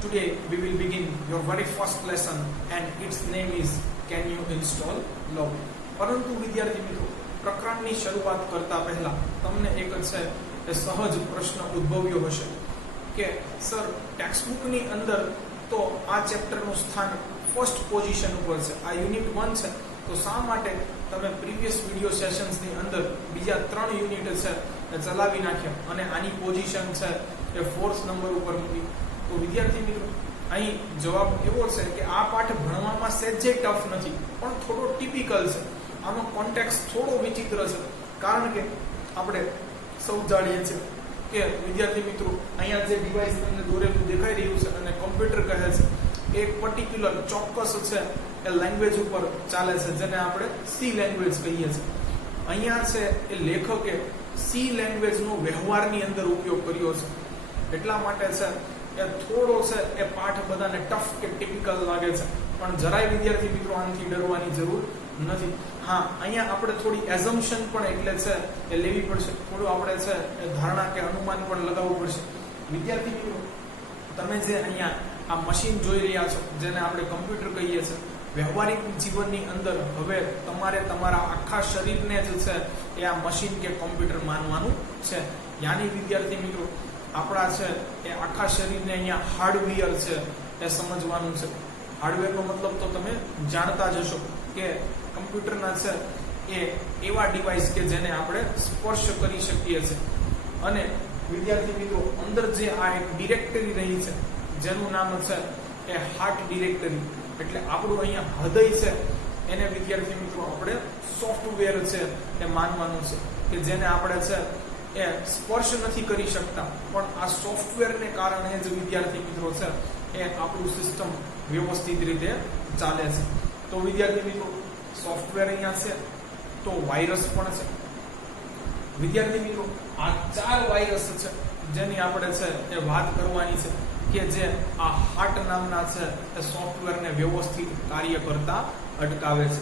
Today we will begin your very first lesson and its name is Can you install log? પરંતુ વિદ્યાર્થી મિત્રો પ્રકરણની શરૂઆત કરતા પહેલા તમને એક છે એ સહજ પ્રશ્ન ઉદ્ભવ્યો હશે કે સર ટેક્સ્ટબુકની અંદર તો આ ચેપ્ટરનું સ્થાન ફર્સ્ટ પોઝિશન ઉપર છે, આ યુનિટ 1 છે, તો શા માટે તમે પ્રીવિયસ વિડિયો સેશન્સની અંદર બીજા 3 યુનિટ છે એ ચલાવી નાખ્યા અને આની પોઝિશન છે એ 4th નંબર ઉપર મૂકી? તો વિદ્યાર્થી મિત્રો અહીં જવાબ એવો છે કે આ પાઠ ભણવામાં સહેજે ટફ નથી, પણ થોડો ટિપિકલ છે. આનો કોન્ટેક્સ્ટ થોડો વિચિત્ર છે, કારણ કે આપણે સૌ જાણીએ છીએ કે વિદ્યાર્થી મિત્રો અહીંયા જે ડિવાઇસ તમને દોરેલું દેખાઈ રહ્યું છે અને કમ્પ્યુટર કહે છે એક પર્ટિક્યુલર ચોક્કસ છે એ લેંગ્વેજ ઉપર ચાલે છે, જેને આપણે સી લેંગ્વેજ કહીએ છીએ. અહીંયા છે એ લેખકે સી લેંગ્વેજનો વ્યવહારની અંદર ઉપયોગ કર્યો છે, એટલા માટે છે એ થોડો છે એ પાઠ બધાને ટફ કે ટિપિકલ લાગે છે, પણ જરાય વિદ્યાર્થી મિત્રો આનાથી ડરવાની જરૂર નથી. હા, અહીંયા આપણે થોડી એઝમ્પશન પણ એટલે છે એ લેવી પડશે, થોડું આપણે છે એ ધારણા કે અનુમાન પણ લગાવવું પડશે. વિદ્યાર્થી મિત્રો તમે જે અહીંયા આ મશીન જોઈ રહ્યા છો, જેને આપણે કમ્પ્યુટર કહીએ છીએ, વ્યવહારિક જીવનની અંદર હવે તમારે તમારા આખા શરીરને જ છે એ આ મશીન કે કોમ્પ્યુટર માનવાનું છે. યાની વિદ્યાર્થી મિત્રો આપણા છે એ આખા શરીરને અહીંયા હાર્ડવેર છે એ સમજવાનું છે. હાર્ડવેરનો મતલબ તો તમે જાણતા જ હશો કે કમ્પ્યુટરના છે એ એવા ડિવાઇસ કે જેને આપણે સ્પર્શ કરી શકીએ છીએ. અને વિદ્યાર્થી મિત્રો અંદર જે આ એક ડિરેક્ટરી રહી છે જેનું નામ છે એ હાર્ટ ડિરેક્ટરી, એટલે આપણું અહીંયા હૃદય છે એને વિદ્યાર્થી મિત્રો આપણે સોફ્ટવેર છે એ માનવાનું છે કે જેને આપણે છે એ સ્પર્શ નથી કરી શકતા, પણ આ સોફ્ટવેરને કારણે જ વિદ્યાર્થી મિત્રો છે એ આપણું સિસ્ટમ વ્યવસ્થિત રીતે ચાલે છે. તો વિદ્યાર્થી મિત્રો સોફ્ટવેર અહીંયા છે, તો વાયરસ પણ છે. વિદ્યાર્થી મિત્રો આ 4 વાયરસ છે જેની આપણે છે એ વાત કરવાની છે કે જે આ હાર્ટ નામના છે એ સોફ્ટવેરને વ્યવસ્થિત કાર્ય કરતા અટકાવે છે.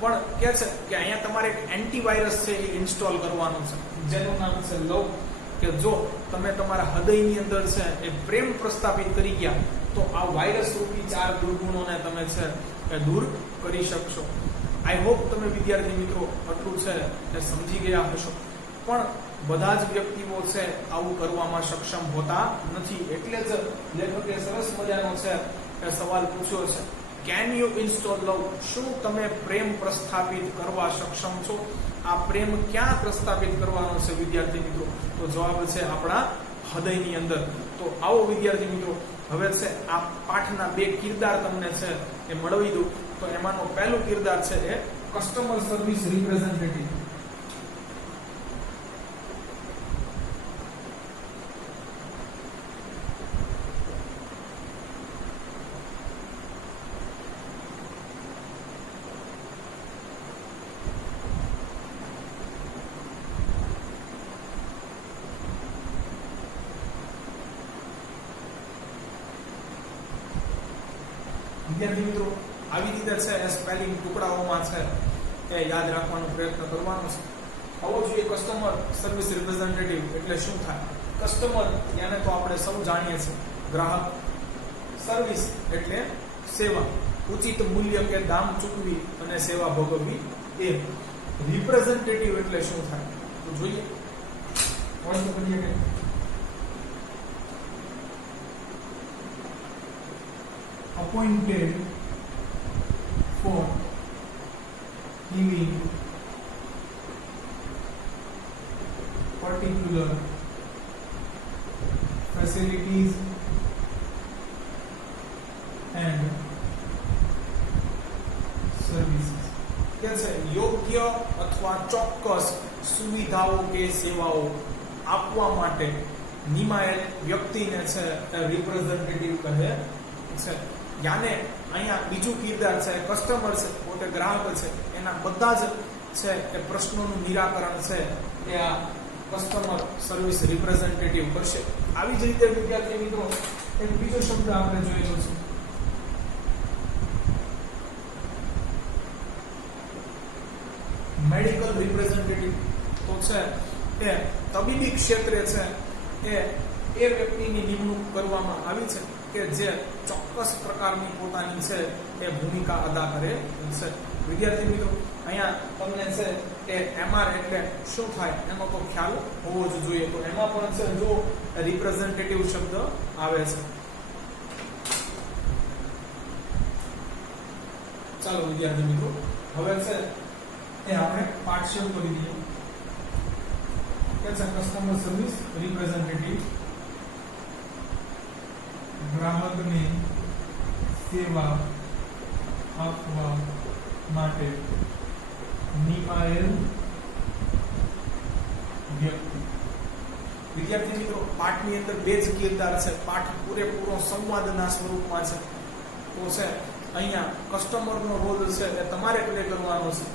પણ કે છે કે અહીંયા તમારે એક એન્ટીવાયરસ છે એ ઇન્સ્ટોલ કરવાનું છે, જેનું નામ છે લવ. કે જો તમે તમારા હૃદયની અંદર છે એ પ્રેમ પ્રસ્થાપિત કરી ગયા તો આ વાયરસ રૂપી 4 દુર્ગુણોને તમે છે એ દૂર કરી શકશો. આઈ હોપ તમે વિદ્યાર્થી મિત્રો આટલું છે એ સમજી ગયા હશો, પણ બધા જ વ્યક્તિઓ છે આવું કરવામાં સક્ષમ હોતા નથી. એટલે જ લેખકે સરસ મજાનો છે એ સવાલ પૂછ્યો છે, કેન યુ ઇન્સ્ટોલ લવ? શું તમે પ્રેમ પ્રસ્થાપિત કરવા સક્ષમ છો? આ પ્રેમ ક્યાં પ્રસ્થાપિત કરવાનો છે વિદ્યાર્થી મિત્રો? તો જવાબ છે આપણા હૃદયની અંદર. તો આવો વિદ્યાર્થી મિત્રો હવે છે આ પાઠના 2 કિરદાર તમને છે એ મળવી દઉં. તો એમાંનો પહેલું કિરદાર છે એ કસ્ટમર સર્વિસ રિપ્રેઝેન્ટેટિવ. વિદ્યાર્થી મિત્રો આવી રીતે છે એ સ્પેલિંગ ટુકડાઓમાં છે એ યાદ રાખવાનો પ્રયત્ન કરવાનો છે. આવો જોઈએ કસ્ટમર સર્વિસ રિપ્રેઝેન્ટેટિવ એટલે શું થાય? કસ્ટમર એને તો આપણે સૌ જાણીએ છીએ, ગ્રાહક. સર્વિસ એટલે સેવા, ઉચિત મૂલ્ય કે દામ ચૂકવી અને સેવા ભોગવવી એ. રિપ્રેઝેન્ટેટિવ એટલે શું થાય તો જોઈએ. Appointed for giving particular facilities and services. कैसे યોગ્ય અથવા ચોક્કસ સુવિધાઓ કે સેવાઓ આપવા માટે નિમાયેલ વ્યક્તિને છે રિપ્રેઝેન્ટેટિવ કહે છે. યાને અહીંયા બીજું કિરદાર છે કસ્ટમર છે, પોતે ગ્રાહક છે, એના બધા જ છે એ પ્રશ્નોનું નિરાકરણ છે એ આ કસ્ટમર સર્વિસ રિપ્રેઝેન્ટેટિવ કરશે. આવી જ રીતે વિદ્યાર્થી મિત્રો એક બીજો શબ્દ આપણે જોયેલો છે મેડિકલ રિપ્રેઝેન્ટેટિવ. તો છે એ તબીબી ક્ષેત્રે છે એ એ વ્યક્તિની નિમણૂક કરવામાં આવી છે કે જે ચોક્કસ પ્રકારની પોતાની છે એ ભૂમિકા અદા કરે છે. વિદ્યાર્થી મિત્રો, અહીંયા તમને છે કે MR એટલે શું થાય એનો તો ખ્યાલ હોવો જ જોઈએ. તો એમાં પણ છે જો રિપ્રેઝેન્ટેટિવ શબ્દ આવે છે. ચાલો વિદ્યાર્થી મિત્રો, હવે છે એ આપણે પાઠ શરૂ કરી દઈએ. કે છે કસ્ટમર સર્વિસ રિપ્રેઝેન્ટેટિવ ગ્રાહકને સેવા આપવા માટે નિમાયેલ વ્યક્તિ. વિદ્યાર્થી મિત્રો, પાઠની અંદર બે જ કિરદાર છે. પાઠ પૂરેપૂરો સંવાદના સ્વરૂપમાં છે. તો છે અહીંયા કસ્ટમરનો રોલ છે એ તમારે પ્લે કરવાનો છે.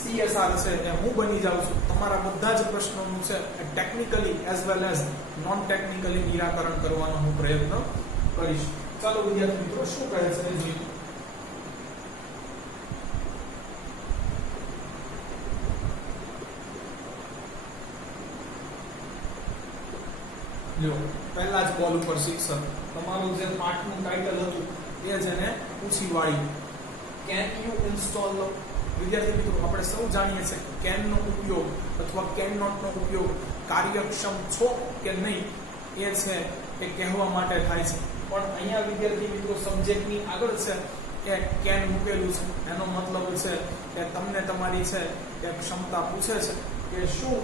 CSR છે એ હું બની જાઉં છું. તમારા બધા જ પ્રશ્નોનું છે technically as well as non technically નિરાકરણ કરવાનો હું પ્રયત્ન કરીશ. ચાલો વિદ્યાર્થી મિત્રો, શું કહે છે એ જોઈએ. લ્યો, પહેલા જ બોલ ઉપર શિક્ષક તમારું જે પાઠનું ટાઇટલ હતું એ જ એને પૂછી વાળી. Can you install. વિદ્યાર્થી મિત્રો, આપણે સૌ જાણીએ છીએ કેન નો ઉપયોગ અથવા કેન નોટ નો ઉપયોગ કાર્યક્ષમ છો કે નહીં એ છે એ કહેવા માટે થાય છે. પણ અહીંયા વિદ્યાર્થી મિત્રો સબ્જેક્ટની આગળ છે એ કેન મૂકેલું છે. એનો મતલબ છે કે તમને તમારી છે એ ક્ષમતા પૂછે છે કે શું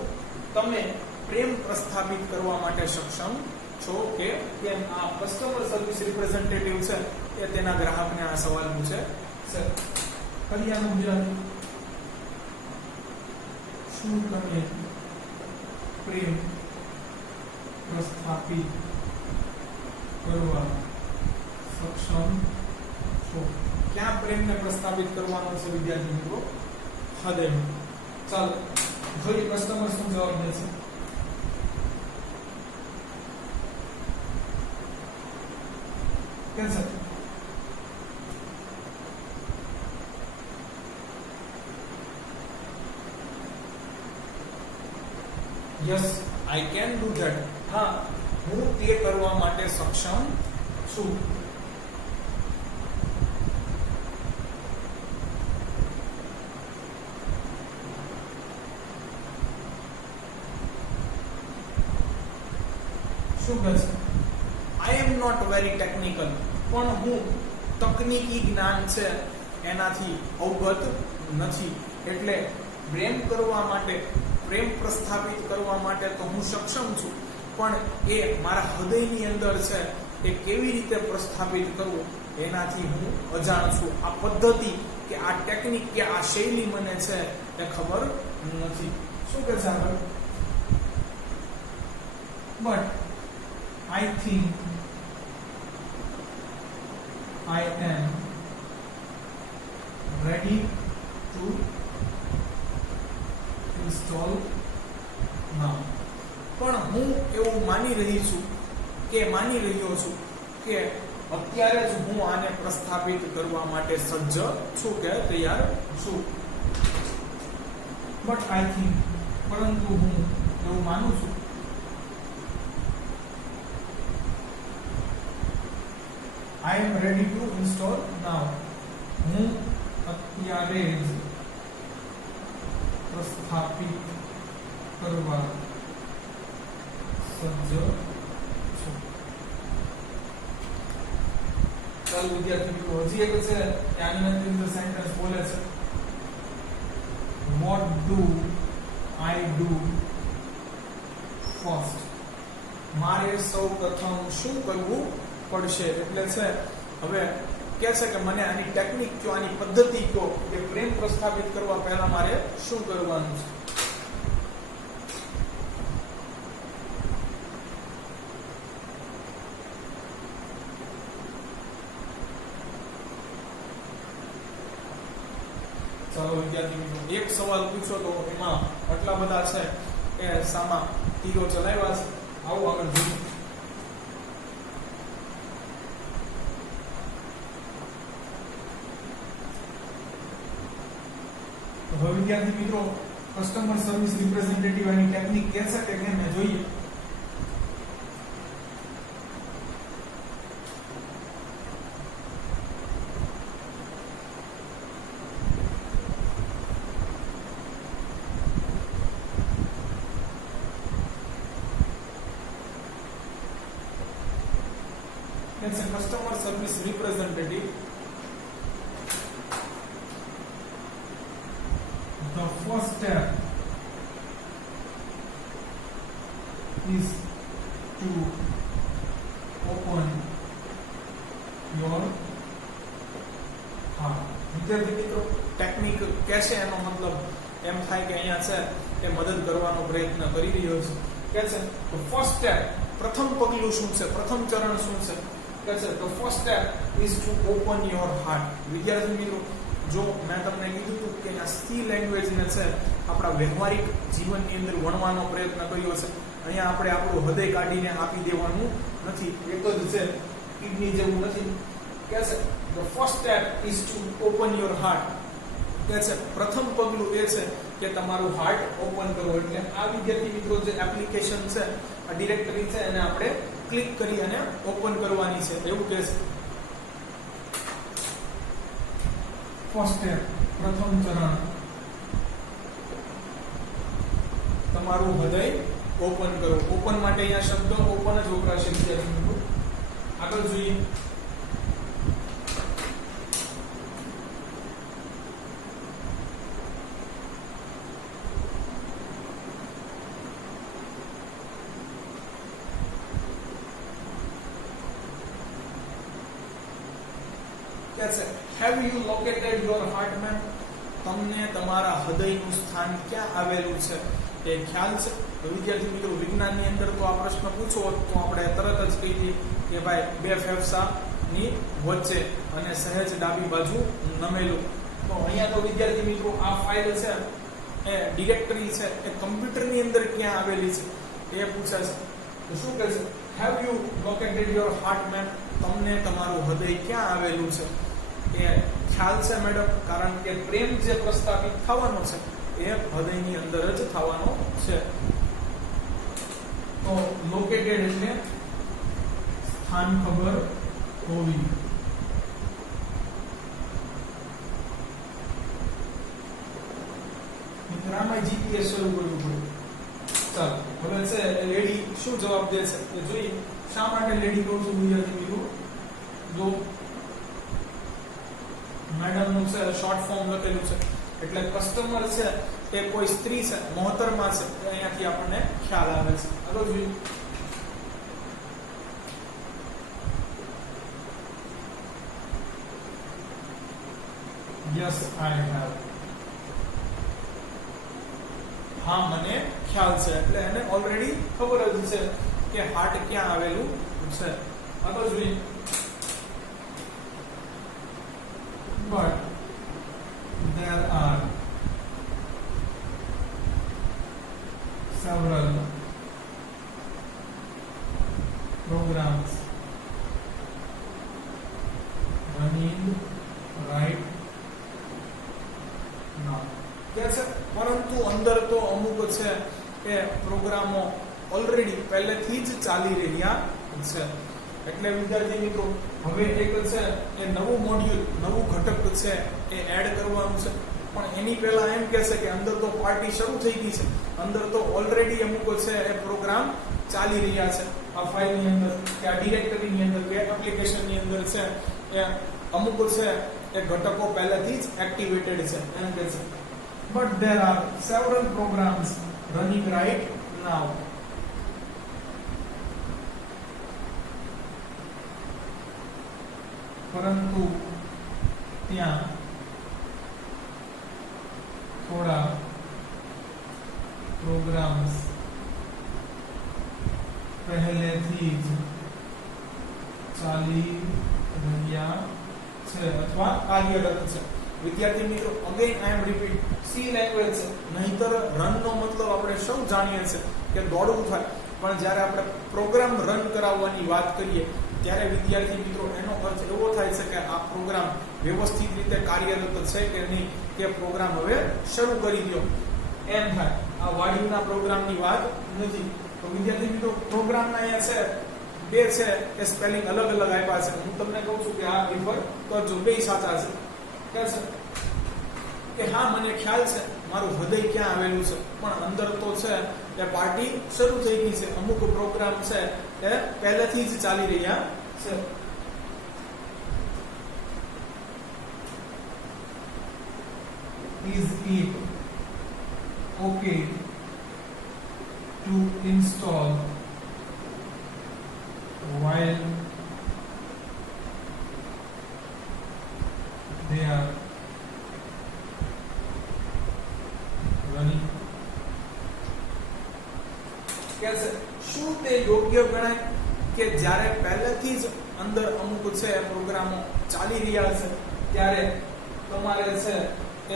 તમે પ્રેમ પ્રસ્થાપિત કરવા માટે સક્ષમ છો કે કેમ. આ કસ્ટમર સર્વિસ રિપ્રેઝેન્ટેટિવ છે એ તેના ગ્રાહકને આ સવાલ પૂછે છે. કલ્યાણ ગુજરાતી, શું તમે પ્રેમ પ્રસ્થાપિત કરવા સક્ષમ છો. ક્યાં પ્રેમને પ્રસ્થાપિત કરવાનો છે વિદ્યાર્થી મિત્રો? હૃદયમાં. ચાલો જોઈએ કસ્ટમર શું જવાબ દે છે. Cancer. Yes, I can do that. હા, હું તે કરવા માટે સક્ષમ છું. શું કહે છે? આઈ એમ નોટ વેરી ટેકનિકલ. પણ હું તકનીકી જ્ઞાન છે એનાથી અવગત નથી. એટલે પ્રેમ કરવા માટે, પ્રેમ પ્રસ્થાપિત કરવા માટે તો હું સક્ષમ છું, પણ એ મારા હૃદયની અંદર છે એ કેવી રીતે પ્રસ્થાપિત કરવું એનાથી હું અજાણ છું. આ પદ્ધતિ કે આ ટેકનિક કે આ શૈલી મને છે એ ખબર નથી. શું કહે છે આગળ? But I think I am ready to install now. પણ હું એવું માની રહ્યો છું કે અત્યારે જ હું આને પ્રસ્થાપિત કરવા માટે સજ્જ છું કે તૈયાર છું. બટ આઈ થિંક, પરંતુ હું એવું માનું છું I am ready to install now. હું અત્યારે જ પ્રસ્થાપિત કરવા સજ્જ છું. ચાલો વિદ્યાર્થી મિત્રો, હજી એક છે કે આની અંદર સેન્ટેન્સ બોલે છે what do I do first. મારે સૌ પ્રથમ શું કરવું પડશે. એટલે છે હવે કહે છે કે મને આની ટેકનિક કયો, આની પદ્ધતિ કયો કે પ્રેમ પ્રસ્થાપિત કરવા પહેલા મારે શું કરવાનું છે. ચાલો વિદ્યાર્થી મિત્રો, એક સવાલ પૂછો તો એમાં આટલા બધા છે એ સામા તીરો ચલાવ્યા છે. આવું આગળ જોઈએ. હવે વિદ્યાર્થી મિત્રો, કસ્ટમર સર્વિસ રિપ્રેઝેન્ટેટિવ એની ટેકનિક કે છે કે કેમ એ જોઈએ. कैसे customer service representative the first step is to open your heart. વિદ્યાર્થી મિત્રો ટેકનિક કેસે એનો મતલબ એમ થાય કે અહીંયા છે એ મદદ કરવાનો પ્રયત્ન કરી રહ્યો છે કે છે તો ફર્સ્ટ સ્ટેપ પ્રથમ પગલું શું છે, પ્રથમ ચરણ શું છે કે છે તો first step is to open your heart. વિદ્યાર્થી મિત્રો જો મેં તમને કીધું હતું કે આ સી લેંગ્વેજને છે આપણા વ્યવહારિક જીવનની અંદર વણવાનો પ્રયત્ન કર્યો છે. અહીંયા આપણે આપણું હૃદય કાઢીને આપી દેવાનું નથી, એક જ છે કિડની જેવું નથી કે છે the first step is to open your heart. કે છે પ્રથમ પગલું એ છે કે તમારું હાર્ટ ઓપન કરો. એટલે આ વિદ્યાર્થી મિત્રો જે એપ્લિકેશન છે આ ડિરેક્ટરી છે એને આપણે ક્લિક કરી અને ઓપન કરવાની છે એવું કહે છે. ફર્સ્ટ સ્ટેપ પ્રથમ ચરણ તમારું હૃદય ઓપન કરો. ઓપન માટે અહીંયા શબ્દ ઓપન જ વપરાશે વિદ્યાર્થી મિત્રો. આગળ જોઈએ have you located your heart map? તમને તમારા હૃદયનું સ્થાન ક્યાં આવેલું છે એ ખ્યાલ છે? તો વિદ્યાર્થી મિત્રો વિજ્ઞાનની અંદર તો આ પ્રશ્ન પૂછો તો આપણે તરત જ કહી દઈએ કે ભાઈ બે ફેફસાની વચ્ચે અને સહેજ ડાબી બાજુ નમેલું. તો અહીંયા તો વિદ્યાર્થી મિત્રો આ ફાઇલ છે એ ડિરેક્ટરી છે એ કમ્પ્યુટરની અંદર ક્યાં આવેલી છે એ પૂછે છે. તો શું કહે છે have you located your heart map? તમને તમારું હૃદય ક્યાં આવેલું છે એ ખ્યાલ છે મેડમ? કારણ કે પ્રેમ જે પ્રસ્થાપિત થવાનો છે એ હૃદયની અંદર જ થવાનો છે. તો લોકેટેડ એટલે સ્થાન ખબર હોવી. મિત્રામાં જીપીએસ શરૂ કરવું પડે. ચાલો હવે છે લેડી શું જવાબ દે છે એ જોઈએ. શા માટે લેડી કહું છું વિદ્યાર્થી મિત્રો? જો મેડમ નું છે શોર્ટ ફોર્મ લખેલું છે એટલે કસ્ટમર છે એ કોઈ સ્ત્રી છે, મોહતરમા છે, અહીંયાથી આપણને ખ્યાલ આવે છે. આગળ જોઈએ યસ આઈ હેવ. હા મને ખ્યાલ છે એટલે એને ઓલરેડી ખબર જ છે કે હાર્ટ ક્યાં આવેલું છે. આગળ જોઈએ but there are several programs running right now. कैसे? परंतु अंदर तो अमुक છે કે પ્રોગ્રામો ઓલરેડી પહેલેથી જ ચાલી રહ્યા છે. એટલે વિદ્યાર્થી મિત્રો હવે એક છે એ નવું મોડ્યુલ, નવું ઘટક છે એ એડ કરવાનું છે. પણ એની પહેલા એમ કહેશે કે અંદર તો પાર્ટી શરૂ થઈ ગઈ છે, અંદર તો ઓલરેડી અમુક છે એ પ્રોગ્રામ ચાલી રહ્યા છે આ ફાઇલની અંદર કે આ ડિરેક્ટરીની અંદર કે એપ્લિકેશનની અંદર છે એ અમુક છે એ ઘટકો પહેલેથી જ એક્ટિવેટેડ છે એમ કહેશે. But there are several programs running right now. પરંતુ ત્યાં થોડા પ્રોગ્રામ્સ પહેલેથી જ ચાલી રહ્યા છે અથવા કાર્યરત છે. વિદ્યાર્થી મિત્રો again I am repeat, C language છે, નહીતર રન નો મતલબ આપણે સૌ જાણીએ છીએ કે દોડવું થાય. પણ જ્યારે આપણે પ્રોગ્રામ રન કરાવવાની વાત કરીએ ત્યારે વિદ્યાર્થી મિત્રો એનો અર્થ એવો થાય છે કે આ પ્રોગ્રામ વ્યવસ્થિત રીતે કાર્યરત છે કે નહીં, કે પ્રોગ્રામ હવે શરૂ કરી દો એમ થાય. આ વાડીના પ્રોગ્રામની વાત નથી. તો વિદ્યાર્થી મિત્રો પ્રોગ્રામના અહીંયા છે બે છે કે સ્પેલિંગ અલગ અલગ આપ્યા છે. હું તમને કહું છું કે આ રિફર કરજો, બે સાચા છે. કે હા મને ખ્યાલ છે મારું હૃદય ક્યાં આવેલું છે, પણ અંદર તો છે એ પાર્ટી શરૂ થઈ ગઈ છે, અમુક પ્રોગ્રામ છે એ પહેલેથી જ ચાલી રહ્યા છે. is it okay to install while they are running? कैसे શું તે યોગ્ય ગણાય કે જ્યારે પહેલેથી જ અંદર અમુક છે પ્રોગ્રામો ચાલી રહ્યા છે ત્યારે તમારે છે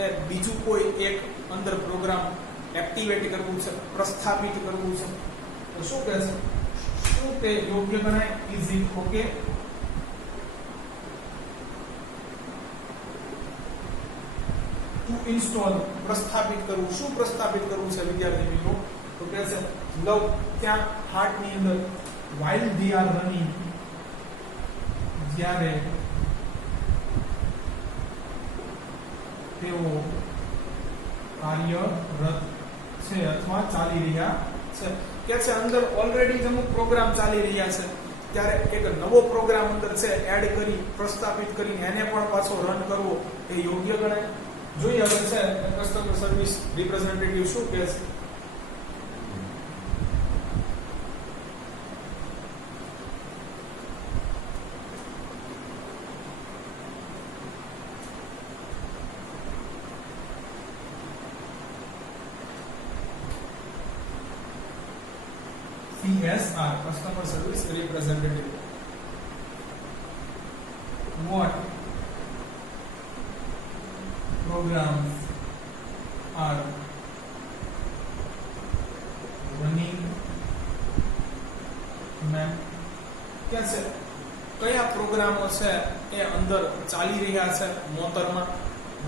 એ બીજું કોઈ એક અંદર પ્રોગ્રામ એક્ટિવેટ કરવું છે, પ્રસ્થાપિત કરવું છે, તો શું કહે છે? શું તે યોગ્ય ગણાય? Is it okay two install, પ્રસ્થાપિત કરવું? શું પ્રસ્થાપિત કરવું છે વિદ્યાર્થી મિત્રો? તો કહે છે લવ ત્યાં હાર્ટ ની અંદર while they are running, જ્યારે તેઓ કાર્યરત છે અથવા ચાલી રહ્યા છે. કે છે અંદર ઓલરેડી જ અમુક પ્રોગ્રામ ચાલી રહ્યા છે ત્યારે એક નવો પ્રોગ્રામ અંદર છે એડ કરી, પ્રસ્થાપિત કરીને એને પણ પાછો રન કરવો એ યોગ્ય ગણાય? જોઈએ હવે છે કસ્ટમર સર્વિસ રિપ્રેઝેન્ટેટિવ શું કહે છે. CSR, customer service representative. What programs are running? कैसे કયા પ્રોગ્રામો છે એ અંદર ચાલી રહ્યા છે મોટરમાં?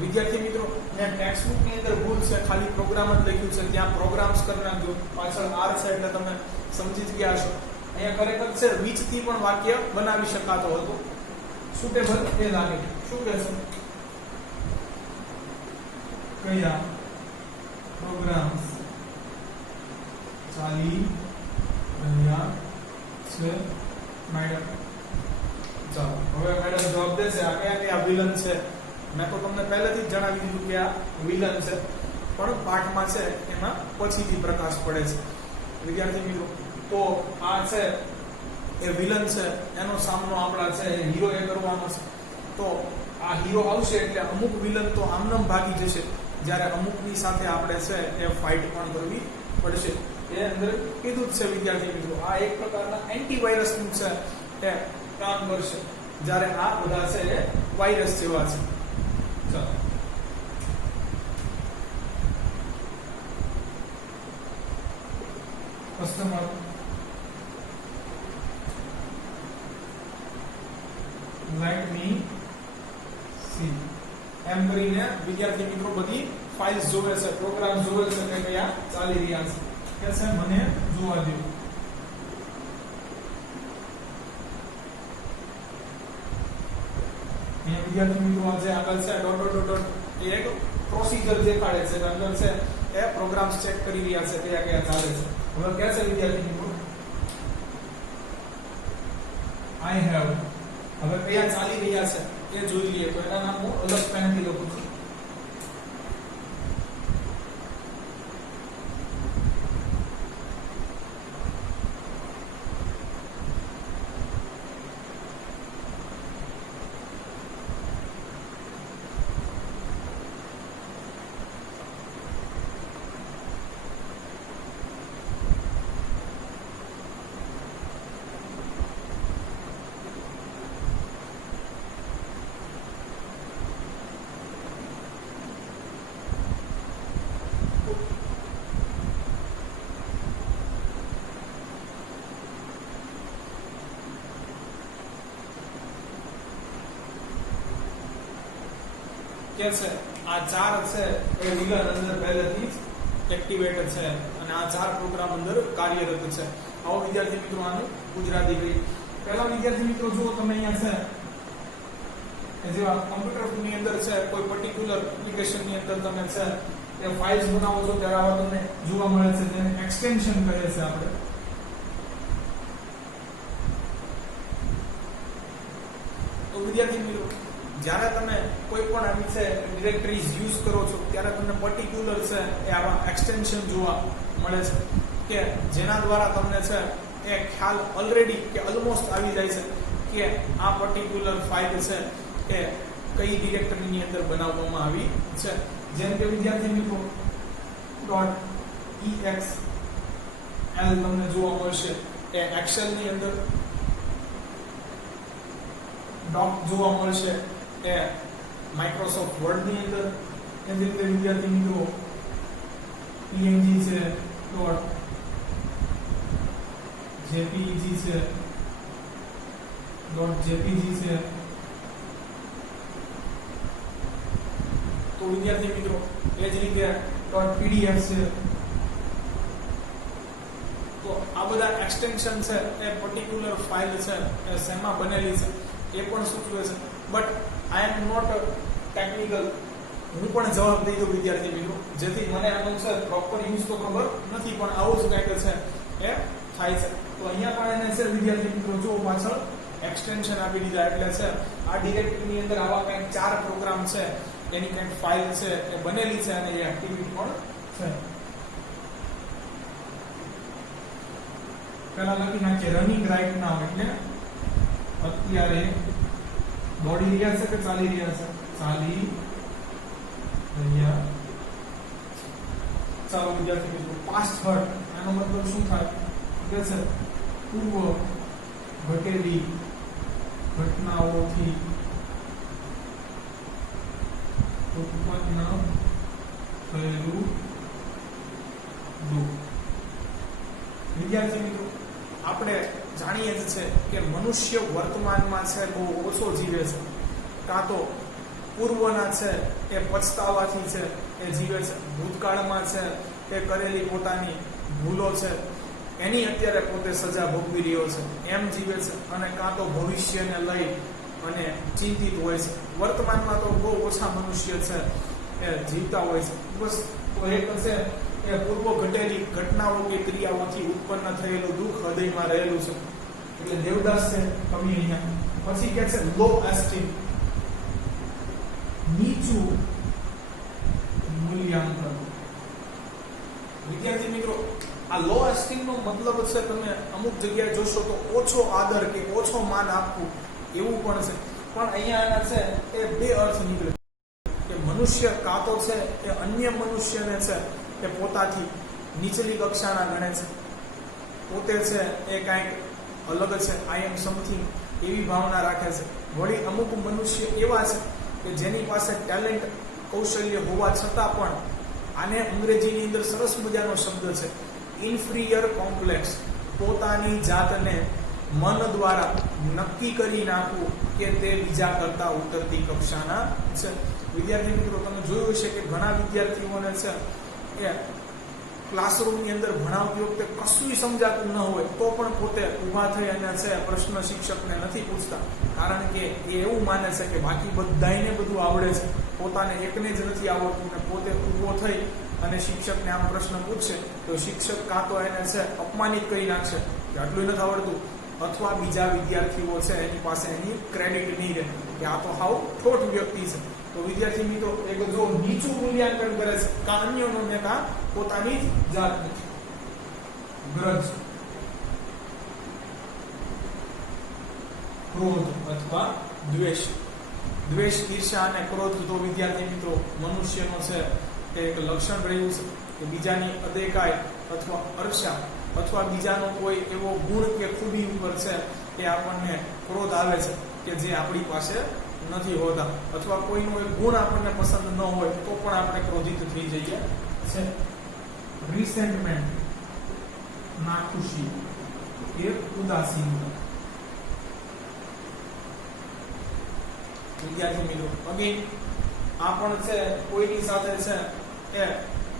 વિદ્યાર્થી મિત્રો, મેં ટેક્સ્ટબુક ની અંદર ભૂલ છે, ખાલી પ્રોગ્રામ જ લખ્યું છે, ત્યાં પ્રોગ્રામ્સ કરી નાખજો, પાછળ આર છે એટલે તમે સમજી જ ગયા છો. અહીંયા ખરેખર છે which થી પણ વાક્ય બનાવી શકાતો હતો. સુટેબલ એ લાગે. શું કહેશો? કયા પ્રોગ્રામ્સ ચાલી રહ્યા છે મેડમ? ચાલો હવે મેડમ જવાબ દેશે. આ કયા કયા વિલન છે? મેં તો તમને પહેલેથી જ જણાવી દીધું કે આ વિલન છે, પણ પાઠમાં છે એમાં પછીથી પ્રકાશ પડે છે. વિદ્યાર્થી મિત્રો, તો આ છે એ વિલન છે, એનો સામનો આપણા છે હીરો એ કરવાનો છે. તો આ હીરો આવશે એટલે અમુક વિલન તો આમનામ ભાગી જશે, જ્યારે અમુકની સાથે આપણે છે એ ફાઇટ પણ કરવી પડશે. એ અંદર કીધું જ છે વિદ્યાર્થી મિત્રો, આ એક પ્રકારના એન્ટીવાયરસનું છે એ કામ કરશે, જ્યારે આ બધા છે એ વાયરસ જેવા છે. ચાલો કસ્ટમર લેટ મી સી એમ કરીને વિદ્યાર્થી મિત્રો બધી ફાઇલ્સ જોવે છે, પ્રોગ્રામ જોવે છે કે કયા ચાલી રહ્યા છે. કે છે મને જોવા દો. અહીંયા વિદ્યાર્થી મિત્રો આજે આગળ છે ડોટ ડોટ ડોટ એ એક પ્રોસીજર દેખાડે છે કે અંદર છે એ પ્રોગ્રામ્સ ચેક કરી રહ્યા છે કયા કયા ચાલે છે. હવે કહે છે વિદ્યાર્થી મિત્રો આઈ હેવ, હવે કયા ચાલી રહ્યા છે એ જોઈ લઈએ. તો એના નામ હું અલગ પેનથી લખું છું. કે છે આ ચાર છે એ વિલન અંદર પહેલેથી જ એક્ટિવેટેડ છે અને આ ચાર પ્રોગ્રામ અંદર કાર્યરત છે. આવો વિદ્યાર્થી મિત્રો આનું ગુજરાતી ગઈ. પહેલા વિદ્યાર્થી મિત્રો જુઓ તમે અહીંયા છે જેવા કમ્પ્યુટર ની અંદર છે કોઈ પર્ટિક્યુલર એપ્લિકેશન ની અંદર તમે છે એ ફાઇલ્સ બનાવો છો ત્યારે આવા તમને જોવા મળે છે, જેને એક્સટેન્શન કહે છે આપણે. તો વિદ્યાર્થી મિત્રો જ્યારે તમે કોઈ પણ આવી છે ડિરેક્ટરીઝ યુઝ કરો છો ત્યારે તમને પર્ટિક્યુલર છે એ આવા એક્સટેન્શન જોવા મળે છે કે જેના દ્વારા તમને છે એ ખ્યાલ ઓલરેડી કે ઓલમોસ્ટ આવી જાય છે કે આ પર્ટિક્યુલર ફાઇલ છે એ કઈ ડિરેક્ટરીની અંદર બનાવવામાં આવી છે. જેમ કે વિદ્યાર્થી મિત્રો .exl તમને જોવા મળશે એ એક્સેલ ની અંદર, ડોક જોવા મળશે એ માઇક્રોસોફ્ટ વર્ડ ની અંદર, એ જ રીતે વિદ્યાર્થી મિત્રો png છે .jpeg છે .jpg છે. તો વિદ્યાર્થી મિત્રો એ જ રીતે .pdf છે. તો આ બધા એક્સટેન્શન છે એ પર્ટિક્યુલર ફાઇલ છે એ શેમાં બનેલી છે એ પણ સૂચવે છે. But I am not technical, હું પણ જવાબ દઈ દઉં વિદ્યાર્થી મિત્રો, જેથી મને આનો છે પ્રોપર યુઝ તો ખબર નથી, પણ આવું જ કંઈક છે એ થાય છે. તો અહીંયા પણ એને છે વિદ્યાર્થી મિત્રો જો પાછળ એક્સટેન્શન આપી દીધા, એટલે છે આ ડિરેક્ટરીની અંદર આવા કંઈક 4 પ્રોગ્રામ છે એની કંઈક ફાઇલ છે એ બનેલી છે અને એ એક્ટિવિટી પણ છે. પહેલા લખી નાખીએ રનિંગ રાઈટ નાઉ, એટલે અત્યારે દોડી રહ્યા છે કે ચાલી રહ્યા છે? ચાલી રહ્યા. ચાલો વિદ્યાર્થી મિત્રો, પાસ્ટ હર્ટ આનો મતલબ શું થાય કે છે પૂર્વ ઘટેલી ઘટનાઓથી ઉત્પન્ન થયેલું દુઃખ. વિદ્યાર્થી મિત્રો આપણે જાણીએ જ છે કે મનુષ્ય વર્તમાનમાં છે બહુ ઓછો જીવે છે, કાં તો પૂર્વના છે એ પછતાવાથી છે એ જીવે છે, ભૂતકાળમાં છે એ કરેલી પોતાની ભૂલો છે એની અત્યારે પોતે સજા ભોગવી રહ્યો છે એમ જીવે છે, અને કાં તો ભવિષ્યને લઈ અને ચિંતિત હોય છે. વર્તમાનમાં તો બહુ ઓછા મનુષ્ય છે એ જીવતા હોય છે. બસ તો એક છે એ પૂર્વ ઘટેલી ઘટનાઓ કે ક્રિયાઓથી ઉત્પન્ન થયેલું દુઃખ હૃદયમાં રહેલું છે. એટલે દેવદાસ છે કવિ અહીંયા. પછી કે છે લો એસ્ટીમ, નીચું મૂલ્યાંકન. વિદ્યાર્થી મિત્રો આ લો એસ્ટીમ નો મતલબ છે તમે અમુક જગ્યાએ જોશો તો ઓછો આદર કે ઓછો માન આપવું એવું પણ છે. પણ અહીંયા એના છે એ બે અર્થ નીકળે કે મનુષ્ય કાં તો છે એ અન્ય મનુષ્યને છે એ પોતાથી નીચલી કક્ષાના ગણે છે, પોતે છે એ કાંઈક અલગ છે, આઈ એમ સમથિંગ એવી ભાવના રાખે છે. વળી અમુક મનુષ્ય એવા છે કે જેની પાસે ટેલેન્ટ કૌશલ્ય હોવા છતાં પણ આને અંગ્રેજીની અંદર સરસ મજાનો શબ્દ છે ઇન્ફિરિયર કોમ્પ્લેક્સ, પોતાની જાતને મન દ્વારા નક્કી કરી નાખવું કે તે બીજા કરતા ઉતરતી કક્ષાના છે. વિદ્યાર્થી મિત્રો તમે જોયું હશે કે ઘણા વિદ્યાર્થીઓને છે એ ક્લાસરૂમની અંદર ભણાવતી વખતે કશું સમજાતું ન હોય તો પણ પોતે ઊભા થઈ અને છે પ્રશ્ન શિક્ષકને નથી પૂછતા, કારણ કે એ એવું માને છે કે બાકી બધાને બધું આવડે છે, પોતાને એકને જ નથી આવડતું, ને પોતે ઊભો થઈ અને શિક્ષકને આમ પ્રશ્ન પૂછશે તો શિક્ષક કાં તો એને છે અપમાનિત કરી નાખશે કે આટલું નથી આવડતું, અથવા બીજા વિદ્યાર્થીઓ છે એની પાસે એની ક્રેડિટ નહીં રહે કે આ તો હાવ ઠોઠ વ્યક્તિ છે. તો વિદ્યાર્થી મિત્રો એક જો નીચું મૂલ્યાંકન કરે છે કાં અન્યનો ને કાં પોતાની જ જાત નથી. ગ્રજ, ક્રોધ અથવા દ્વેષ. દ્વેષ, ઈર્ષા અને ક્રોધ તો વિદ્યાર્થી મિત્રો મનુષ્યનો છે એક લક્ષણ રહ્યું છે કે બીજાની અદેખાઈ અથવા અર્ષા અથવા બીજાનો કોઈ એવો ગુણ કે ખૂબી ઉપર છે એ આપણને ક્રોધ આવે છે કે જે આપણી પાસે નથી હોતા, અથવા કોઈનો એક ગુણ આપણને પસંદ ન હોય તો પણ આપણે ક્રોધિત થઈ જઈએ છે. રિસેન્ટમેન્ટ, નાખુશી, એ ઉદાસીનતા. વિદ્યાર્થી મિત્રો અગેન આ પણ છે કોઈની સાથે છે એ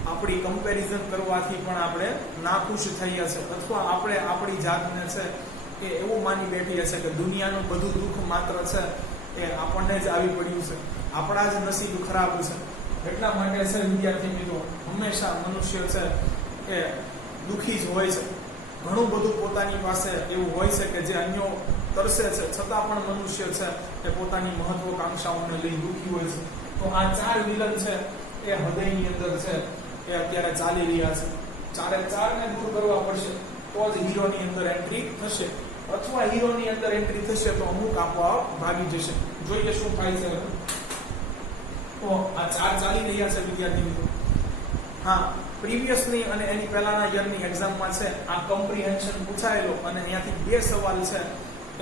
આપણી કમ્પેરિઝન કરવાથી પણ આપણે નાખુશ થઈએ છે, અથવા આપણે આપણી જાતને છે કે એવું માની બેઠીએ છે કે દુનિયાનું બધું દુઃખ માત્ર છે એ આપણને જ આવી પડ્યું છે, આપણા જ નસીબ ખરાબ છે. એટલા માટે છે વિદ્યાર્થી મિત્રો હંમેશા મનુષ્ય છે એ દુઃખી જ હોય છે. ઘણું બધું પોતાની પાસે એવું હોય છે કે જે અન્યો તરસે છે, છતાં પણ મનુષ્ય છે એ પોતાની મહત્વકાંક્ષાઓને લઈ દુઃખી હોય છે. તો આ 4 વિલન છે એ હૃદયની અંદર છે એ અત્યારે ચાલી રહ્યા છે. ચારે ચારને દૂર કરવા પડશે તો જ હીરોની અંદર એન્ટ્રી થશે, અથવા હીરોની અંદર એન્ટ્રી થશે તો અમુક આપોઆપ ભાગી જશે. જોઈએ શું થાય છે. તો આ 4 ચાલી રહ્યા છે વિદ્યાર્થી મિત્રો. હા, પ્રીવિયસની અને એની પહેલાના યરની એક્ઝામમાં છે આ કોમ્પ્રિહેન્શન પૂછાયેલો અને અહીંયાથી 2 સવાલ છે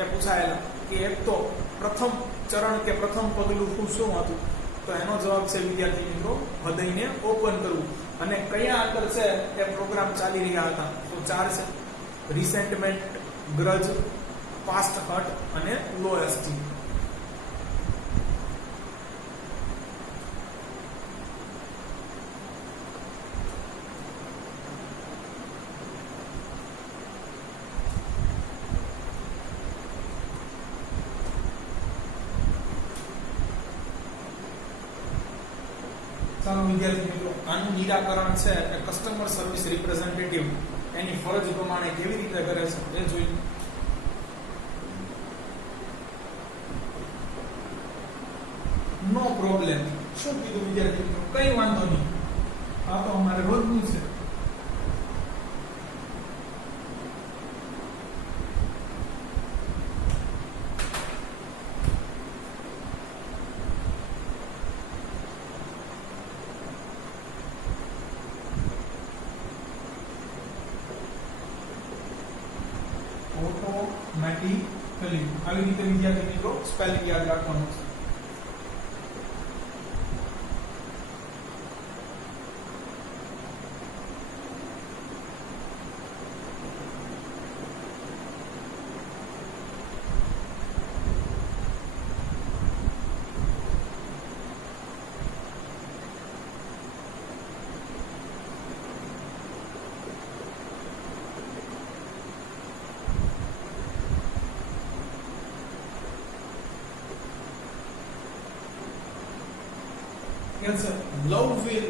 એ પૂછાયેલા કે એક તો પ્રથમ ચરણ કે પ્રથમ પગલું શું હતું, તો એનો જવાબ છે વિદ્યાર્થી મિત્રો હૃદયને ઓપન કરવું. અને કયા અંદર છે એ પ્રોગ્રામ ચાલી રહ્યા હતા, તો 4 છે: રિસેન્ટમેન્ટ, ગ્રજ, પાસ્ટ હર્ટ અને લો એસ્ટીમ. ચાલો વિદ્યાર્થી મિત્રો, આનું નિરાકરણ છે એ કસ્ટમર સર્વિસ રિપ્રેઝેન્ટેટિવ એની ફરજ પ્રમાણે કેવી રીતે કરે છે એ જોઈએ. નો પ્રોબ્લેમ. શું કીધું વિદ્યાર્થી મિત્રો? કઈ વાંધો નહીં, આ તો અમારે રોજનું છે. ઓટોમેટિકલી આવી રીતે વિદ્યાર્થી મિત્રો સ્પેલિંગ યાદ રાખવાનું છે. Answer. Love will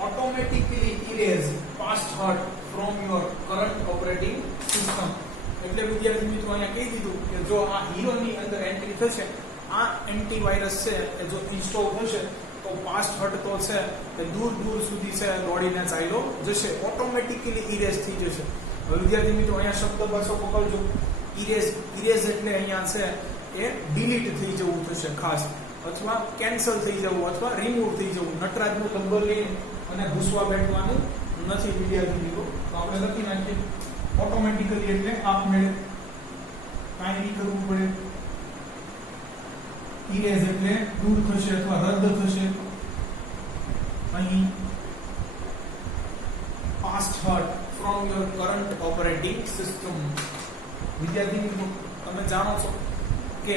automatically erase past hurt from your current operating system. એટલે વિદ્યાર્થી મિત્રો અહીંયા કહી દીધું કે જો આ હીરોની અંદર એન્ટ્રી થશે, આ એન્ટીવાયરસ છે એ જો ઇન્સ્ટોલ થશે તો પાસ્ટ હર્ટ તો છે એ દૂર દૂર સુધી છે દોડીને ચાલ્યો જશે, ઓટોમેટિકલી ઇરેઝ થઈ જશે. હવે વિદ્યાર્થી મિત્રો અહીંયા શબ્દ પાછો પકડજો. ઇરેઝ એટલે અહીંયા છે એ ડિલીટ થઈ જવું થશે ખાસ, અથવા કેન્સલ થઈ જવું, અથવા રિમૂવ થઈ જવું. નટરાજનું નંબર લઈને અને ઘૂસવા બેઠવાનું નથી વિદ્યાર્થી મિત્રો. તો આપણે લખી નાખીએ ઓટોમેટિકલી એટલે આપમેળે, કાંઈ નહીં કરવું પડે. ઇરેઝ એટલે દૂર થશે અથવા રદ થશે. અહીં past hurt from your current operating system. વિદ્યાર્થી મિત્રો તમે જાણો છો કે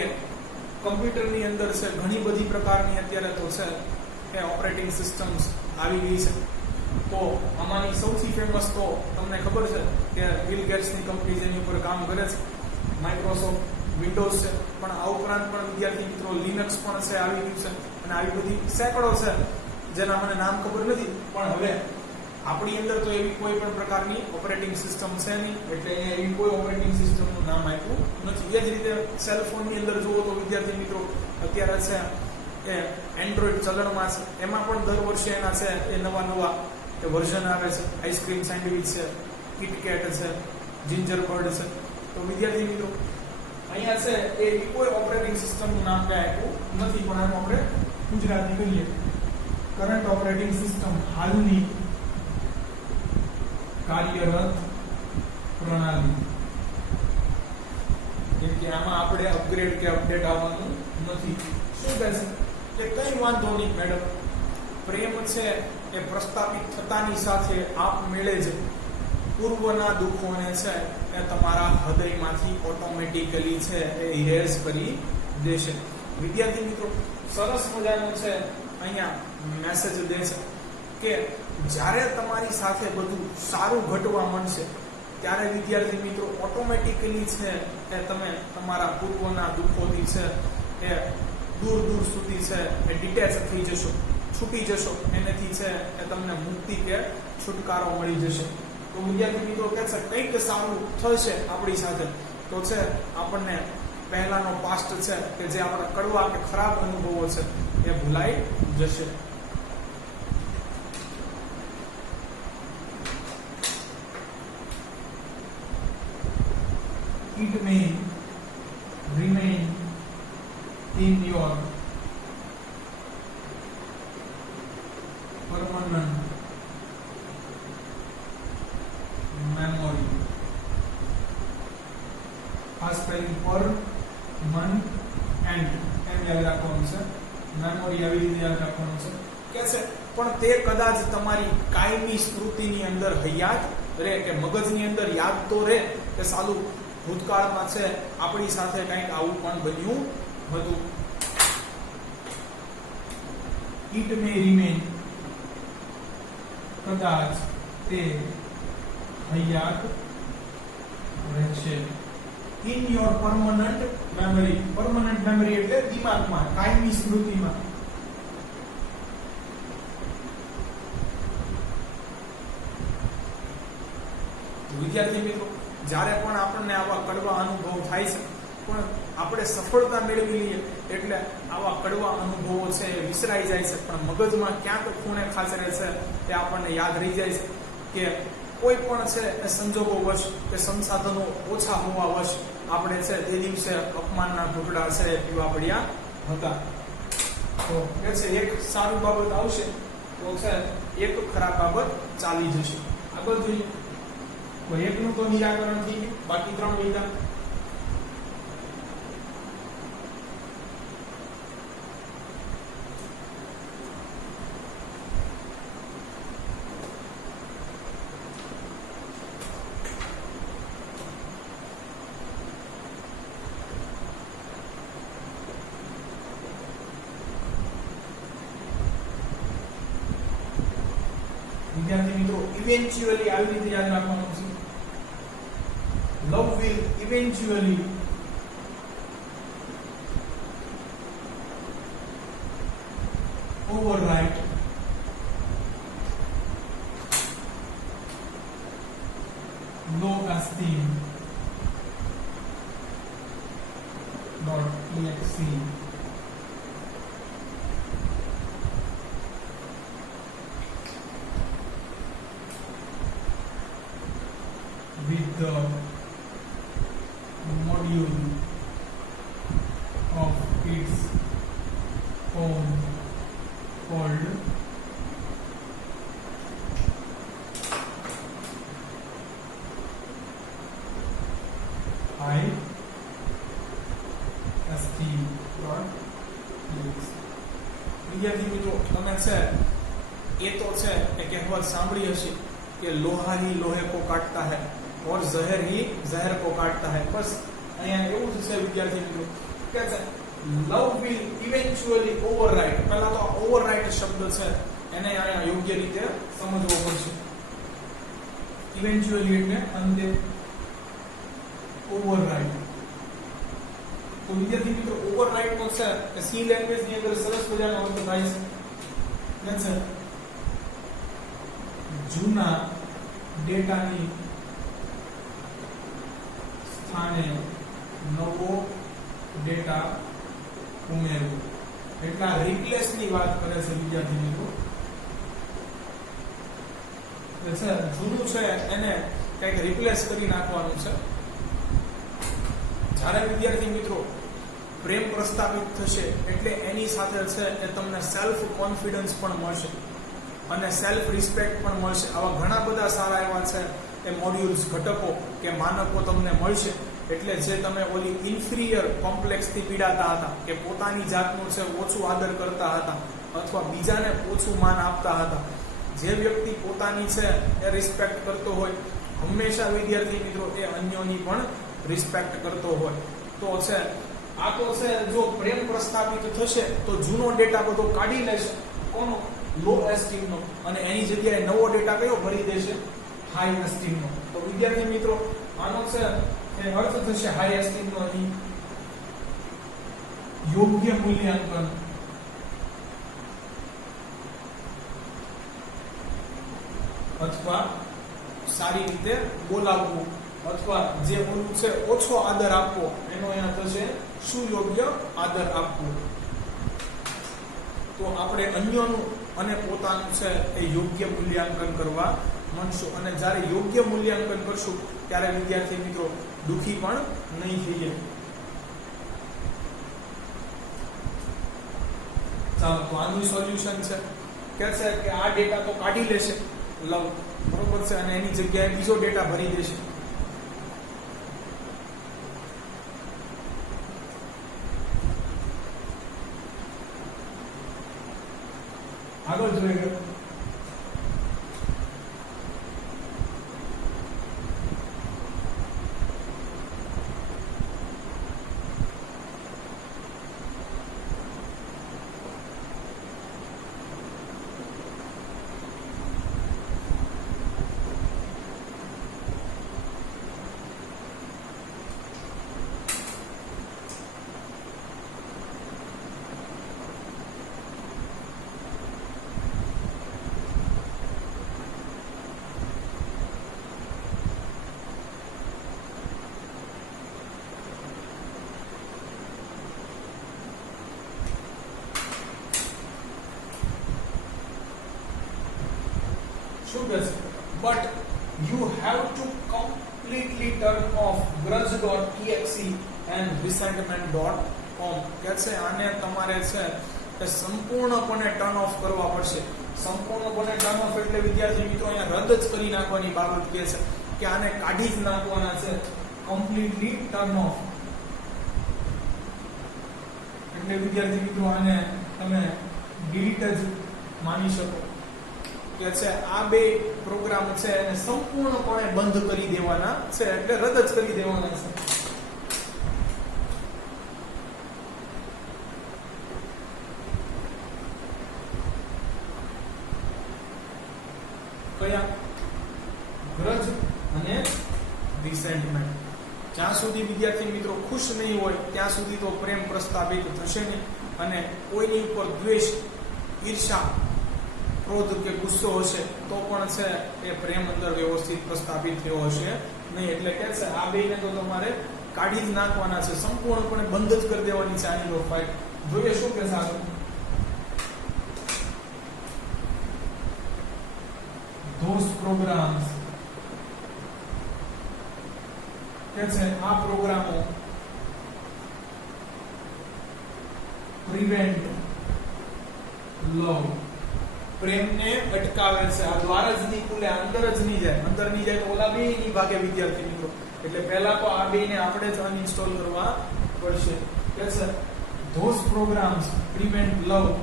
કમ્પ્યુટરની અંદર છે ઘણી બધી પ્રકારની અત્યારે તો છે કે ઓપરેટિંગ સિસ્ટમ્સ આવી ગઈ છે. તો આમાંની સૌથી ફેમસ તો તમને ખબર છે કે બિલ ગેટ્સની કંપની જેની ઉપર કામ કરે છે, માઇક્રોસોફ્ટ, વિન્ડોઝ છે. પણ આ ઉપરાંત પણ વિદ્યાર્થી મિત્રો લિનક્સ પણ છે આવી ગયું છે, અને આવી બધી સેંકડો છે જેના મને નામ ખબર નથી. પણ હવે આપણી અંદર તો એવી કોઈ પણ પ્રકારની ઓપરેટિંગ સિસ્ટમ છે નહીં, એટલે એવી કોઈ ઓપરેટિંગ સિસ્ટમનું નામ આપ્યું નથી. એ જ રીતે સેલફોનની અંદર જુઓ તો વિદ્યાર્થી મિત્રો અત્યારે છે એ એન્ડ્રોઈડ ચલણમાં છે, એમાં પણ દર વર્ષે એના છે એ નવા વર્ઝન આવે છે. આઈસ્ક્રીમ સેન્ડવિચ છે, કિટકેટ છે, જિંજર બર્ડ છે. તો વિદ્યાર્થી મિત્રો અહીંયા છે એ કોઈ ઓપરેટિંગ સિસ્ટમનું નામ કાંઈ આપ્યું નથી, પણ આનું આપણે ગુજરાતી કહીએ કરંટ ઓપરેટિંગ સિસ્ટમ, હાલની કાર્યરત પ્રણાલી. કેમ કે આમાં આપણે અપગ્રેડ કે અપડેટ આવવાનું નથી. શું કહેશે કે કઈ વાંધો નહીં મેડમ, પ્રેમ છે એ પ્રસ્થાપિત થતાની સાથે આપમેળે જ પૂર્વના દુઃખોને છે એ તમારા હૃદયમાંથી ઓટોમેટિકલી છે એ ઇરેઝ કરી દેશે. વિદ્યાર્થી મિત્રો સરસ મજાનો છે અહીંયા મેસેજ દે છે કે જ્યારે તમારી સાથે બધું સારું ઘટવા માંડશે ત્યારે વિદ્યાર્થી મિત્રો ઓટોમેટિકલી છે એ તમે તમારા પૂર્વના દુઃખોથી છે એ દૂર દૂર સુધી છે એ ડિટેચ થઈ જશો, છૂટી જશો. એનાથી છે એ તમને મુક્તિ કે છુટકારો મળી જશે. તો વિદ્યાર્થી મિત્રો કહે છે કંઈક સારું થશે આપણી સાથે, તો છે આપણને પહેલાનો પાસ્ટ છે કે જે આપણા કડવા કે ખરાબ અનુભવો છે એ ભૂલાઈ જશે. It may remain in your permanent memory. ખાસ કરીને પર મન એન્ડ એમ યાદ રાખવાનું છે. મેમોરી આવી રીતે યાદ રાખવાનું છે કે છે પણ તે કદાચ તમારી કાયમી સ્મૃતિની અંદર હયાત રહે કે મગજની અંદર યાદ તો રહે કે સાલું ભૂતકાળમાં છે આપણી સાથે કંઈક આવું પણ બન્યું હતું. It may remain કદાચ તે હયાત રહેશે in your permanent memory. permanent memory એટલે દિમાગમાં, કાયમી સ્મૃતિમાં. વિદ્યાર્થી મિત્રો, જ્યારે પણ આપણને આવા કડવા અનુભવ થાય છે પણ આપણે સફળતા મેળવી લઈએ એટલે આવા કડવા અનુભવો છે એ વિસરાઈ જાય છે, પણ મગજમાં ક્યાંક ખૂણે ખાચરે છે એ આપણને યાદ રહી જાય છે કે કોઈ પણ છે એ સંજોગો વશ કે સંસાધનો ઓછા હોવા વશ આપણે છે તે દિવસે અપમાનના ઘૂંટડા છે એ પીવા પડ્યા હતા. તો કે છે એક સારું બાબત આવશે તો છે એક ખરાબ બાબત ચાલી જશે. આગળ જોઈએ. એકનું તો નિરાકરણ થઈ ગયું, બાકી 3 વિધાન. વિદ્યાર્થી મિત્રો, ઇવેન્ચ્યુઅલી આવી રીતે યાદ રાખવાનું છે. Love will eventually override low esteem .exe with the module of its own called high esteem. વિદ્યાર્થી મિત્રો, તમે છે એ તો છે એ કહેવત સાંભળી હશે કે લોહા ही लोहे को काटता है और जहर ही जहर को काटता है. बस અહીંયા એવું જ છે વિદ્યાર્થી મિત્રો કે લવ વિલ ઇવેન્ચ્યુઅલી ઓવરરાઇડ. પહેલા તો ઓવરરાઇડ શબ્દ છે એને અહીંયા યોગ્ય રીતે સમજવો પડશે. ઇવેન્ચ્યુઅલી એટલે અંતે ઓવરરાઇડ. તો વિદ્યાર્થી મિત્રો, ઓવરરાઇડ નો છે કે સી લેંગ્વેજ ની અંદર સરસ મજાનો અર્થ થાય છે જૂના ડેટાની સ્થાને નવો ડેટા ઉમેરવો. એટલા રિપ્લેસ ની વાત કરે છે વિદ્યાર્થી મિત્રો. જૂનું છે એને કંઈક રિપ્લેસ કરી નાખવાનું છે. જ્યારે વિદ્યાર્થી મિત્રો પ્રેમ પ્રસ્થાપિત થશે એટલે એની સાથે છે એ તમને સેલ્ફ કોન્ફિડન્સ પણ મળશે અને સેલ્ફ રિસ્પેક્ટ પણ મળશે. આવા ઘણા બધા સારા એવા છે એ મોડ્યુલ્સ, ઘટકો કે માનકો તમને મળશે. એટલે જે તમે ઓલી ઇન્ફિરિયર કોમ્પ્લેક્સ થી પીડાતા હતા કે પોતાની જાતનું છે ઓછું આદર કરતા હતા અથવા બીજાને ઓછું માન આપતા હતા, જે વ્યક્તિ પોતાની છે એ રિસ્પેક્ટ કરતો હોય હંમેશા વિદ્યાર્થી મિત્રો એ અન્યોની પણ રિસ્પેક્ટ કરતો હોય. તો છે આ તો છે જો પ્રેમ પ્રસ્થાપિત થશે તો જૂનો ડેટા બધો કાઢી લેશે. કોનો? લો એસ્ટીમ નો. અને એની જગ્યાએ નવો ડેટા કયો ભરી દેશે? હાઈ એસ્ટીમ નો. તો વિદ્યાર્થી મિત્રો આનો છે એ અર્થ થશે હાઈ એસ્ટીમ નો અહીં યોગ્ય મૂલ્યાંકન અથવા સારી રીતે બોલાવવું અથવા જે ઓલું છે ઓછો આદર આપવો એનો અહીંયા થશે સુયોગ્ય આદર આપવો. તો આપણે અન્યનું અને પોતાનું છે એ યોગ્ય મૂલ્યાંકન કરવા માંડશું. અને જ્યારે યોગ્ય મૂલ્યાંકન કરશું ત્યારે વિદ્યાર્થી મિત્રો દુઃખી પણ નહીં થઈએ. ચાલો, તો આનું સોલ્યુશન છે કે આ ડેટા તો કાઢી લેશે લવ, બરોબર છે, અને એની જગ્યાએ બીજો ડેટા ભરી દેશે. આગળ જોઈએ but you have to completely turn off grudge.exe and resentment.com. કે છે આને તમારે છે એ સંપૂર્ણપણે ટર્ન ઓફ કરવા પડશે. સંપૂર્ણપણે ટર્ન ઓફ એટલે વિદ્યાર્થી મિત્રો અહીંયા રદ જ કરી નાખવાની બાબત કે છે કે આને કાઢી જ નાખવાના છે. કમ્પ્લીટલી ટર્ન ઓફ એટલે વિદ્યાર્થી મિત્રો આને તમે ડિલીટ જ માની શકો કે છે આ બે પ્રોગ્રામ છે એને સંપૂર્ણપણે બંધ કરી દેવાના છે, એટલે રદ જ કરી દેવાના છે. કયા? ગ્રજ અને રિસેન્ટમેન્ટ. જ્યાં સુધી વિદ્યાર્થી મિત્રો ખુશ નહીં હોય ત્યાં સુધી તો પ્રેમ પ્રસ્થાપિત થશે નહીં, અને કોઈની ઉપર દ્વેષ, ઈર્ષા, ક્રોધ કે ગુસ્સો હશે તો પણ છે એ પ્રેમ અંદર વ્યવસ્થિત પ્રસ્થાપિત થયો હશે નહીં. એટલે કે છે આ બેને તો તમારે કાઢી જ નાખવાના છે, સંપૂર્ણપણે બંધ જ કરી દેવાની છે આની ફાઇલ. જોઈએ શું કે સારું. those programs કે છે આ પ્રોગ્રામો પ્રિવેન્ટ લવ, પ્રેમને અટકાવે છે. આ દ્વાર જ નહીં ખુલે, અંદર જ નહીં જાય. અંદર નહીં જાય તો ઓલા બે નહીં ભાગે વિદ્યાર્થી મિત્રો. એટલે પહેલા તો આ બે ને આપણે જ અનઇન્સ્ટોલ કરવા પડશે. કે છે those programs prevent love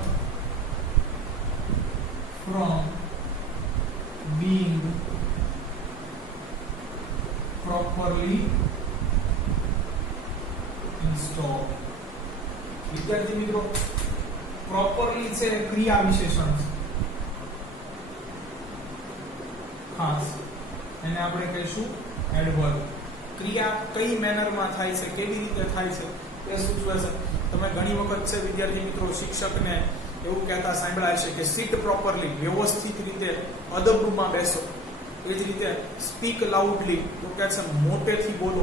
from being properly installed. વિદ્યાર્થી મિત્રો પ્રોપરલી છે ક્રિયા વિશેષણ છે ખાસ, એને આપણે કહીશું એડવર્બ. ક્રિયા કઈ મેનરમાં થાય છે, કેવી રીતે થાય છે એ સૂચવે છે. તમે ઘણી વખત છે વિદ્યાર્થી મિત્રો શિક્ષકને એવું કહેતા સાંભળાય છે કે સીટ પ્રોપરલી, વ્યવસ્થિત રીતે અદબમાં બેસો. એ જ રીતે સ્પીક લાઉડલી, તો કે છે મોટેથી બોલો.